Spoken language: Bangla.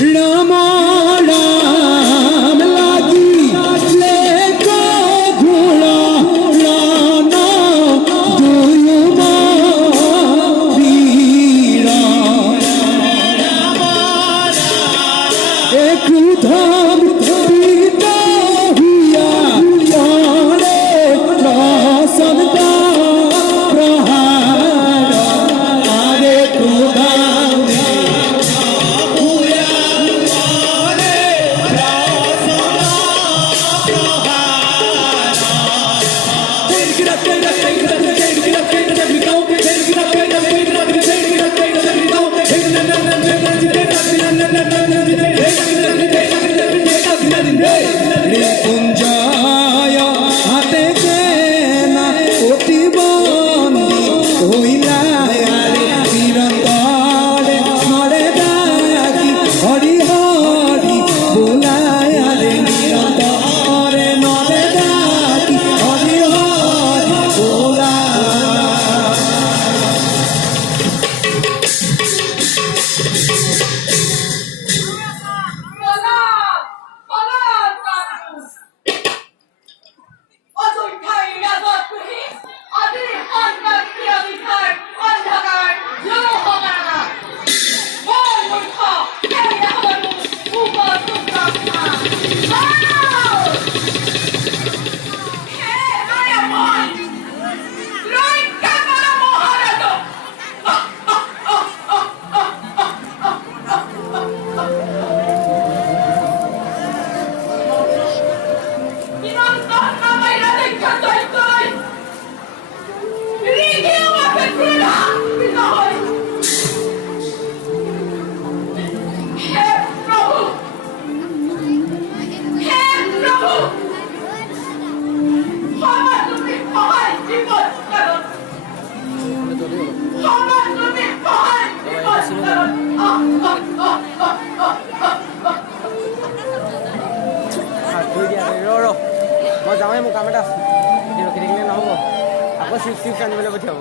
राम राम लागी लेको घोड़ा राना दुयुमा वीरा एक धाम पीता हुआ पाने रासन का प्रहार आरे तू धाम মই যাওঁৱে মোৰ কাম এটা আছে ৰখি থাকিলে নহ'ব আকৌ চিপ আনিবলৈ পঠিয়াব